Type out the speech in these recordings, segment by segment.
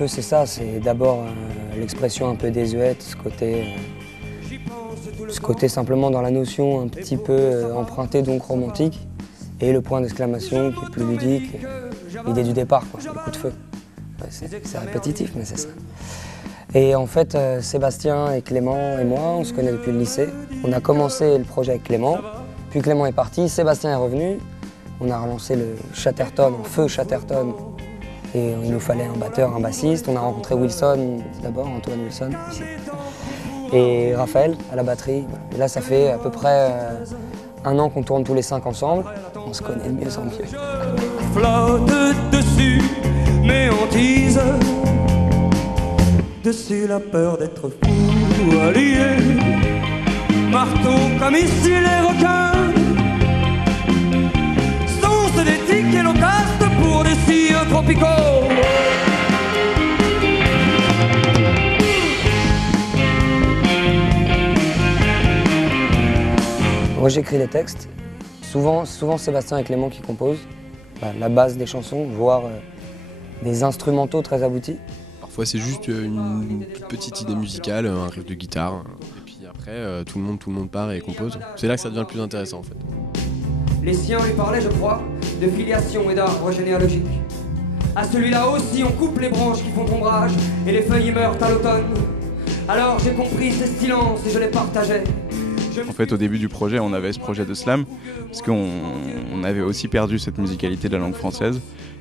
feu, c'est ça, c'est d'abord l'expression un peu désuète, ce côté simplement dans la notion un petit peu emprunté, donc romantique, et le point d'exclamation qui est plus ludique, l'idée du départ, quoi, le coup de feu. Ouais, c'est répétitif, mais c'est ça. Et en fait, Sébastien et Clément et moi, on se connaît depuis le lycée. On a commencé le projet avec Clément, puis Clément est parti, Sébastien est revenu. On a relancé le Chatterton, en feu Chatterton. Et il nous fallait un batteur, un bassiste. On a rencontré Wilson d'abord, Antoine Wilson, ici. Et Raphaël à la batterie. Et là, ça fait à peu près 1 an qu'on tourne tous les 5 ensemble. On se connaît de mieux en mieux. Flotte dessus mes hantises, dessus la peur d'être fou allié, marteau comme ici les requins, sens d'éthique et loquace pour des cires tropicaux. Moi j'écris les textes, souvent Sébastien et Clément qui composent la base des chansons, voire des instrumentaux très aboutis. Parfois c'est juste une toute petite idée musicale, un riff de guitare, et puis après tout le monde part et compose. C'est là que ça devient le plus intéressant en fait. Les siens lui parlaient, je crois, de filiation et d'arbre généalogique. À celui-là aussi on coupe les branches qui font ombrage et les feuilles y meurent à l'automne. Alors j'ai compris ces silences et je les partageais. En fait, au début du projet, on avait ce projet de slam, parce qu'on avait aussi perdu cette musicalité de la langue française.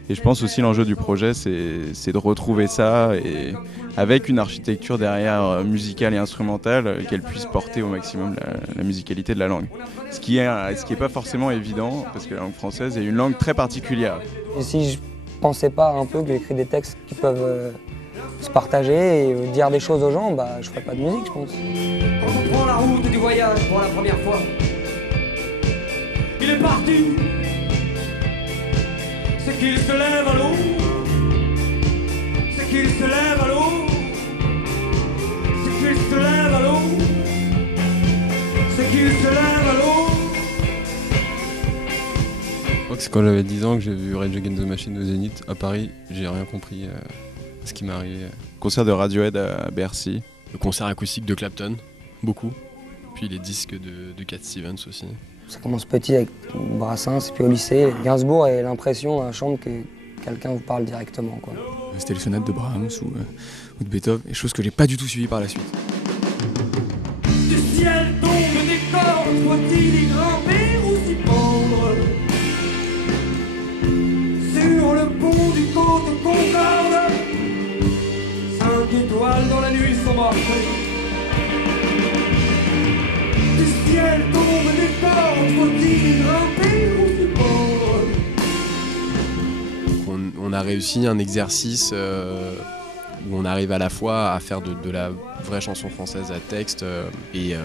Et je pense aussi l'enjeu du projet, c'est de retrouver ça, et avec une architecture derrière musicale et instrumentale, qu'elle puisse porter au maximum la musicalité de la langue. Ce qui est pas forcément évident, parce que la langue française est une langue très particulière. Et si je pensais pas un peu que j'écris des textes qui peuvent se partager et dire des choses aux gens, je ferais pas de musique, je pense. Quand on prend la route du voyage pour la première fois, il est parti. C'est qu'il se lève à l'eau. C'est qu'il se lève à l'eau. C'est qu'il se lève à l'eau. C'est qu'il se lève à l'eau. Je crois que c'est quand j'avais 10 ans que j'ai vu Rage Against the Machine au Zénith à Paris. J'ai rien compris à ce qui m'est arrivé. Concert de Radiohead à Bercy. Le concert acoustique de Clapton, beaucoup. Puis les disques de Cat Stevens aussi. Ça commence petit avec Brassens, et puis au lycée, Gainsbourg et l'impression dans la chambre que quelqu'un vous parle directement, quoi. C'était les sonates de Brahms ou de Beethoven, et chose que j'ai pas du tout suivi par la suite. Du ciel tombe des cordes, faut-il y grimper ou s'y pendre? Sur le pont du côte Concorde, 5 étoiles dans la nuit sombre. Du ciel tombe des cordes, faut-il y grimper ou s'y pendre? On a réussi un exercice où on arrive à la fois à faire de la vraie chanson française à texte et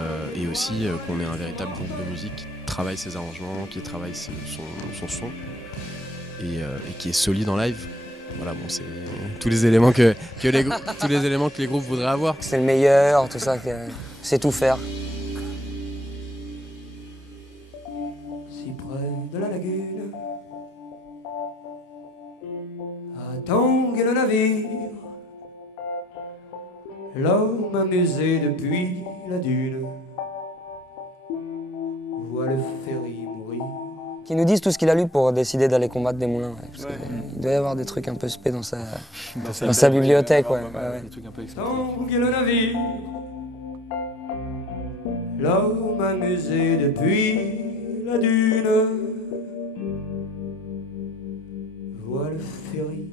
aussi qu'on est un véritable groupe de musique qui travaille ses arrangements, qui travaille son son et qui est solide en live. Voilà, bon, c'est tous les éléments que les groupes voudraient avoir. C'est le meilleur, tout ça, c'est tout faire. Si près de la lagune, à tanguer le navire, l'homme amusé depuis la dune voit le ferry mourir. Qui nous disent tout ce qu'il a lu pour décider d'aller combattre des moulins. Ouais, parce il doit y avoir des trucs un peu spé dans sa bibliothèque. Ouais. Tanguer le navire, l'homme amusé depuis la dune voit le ferry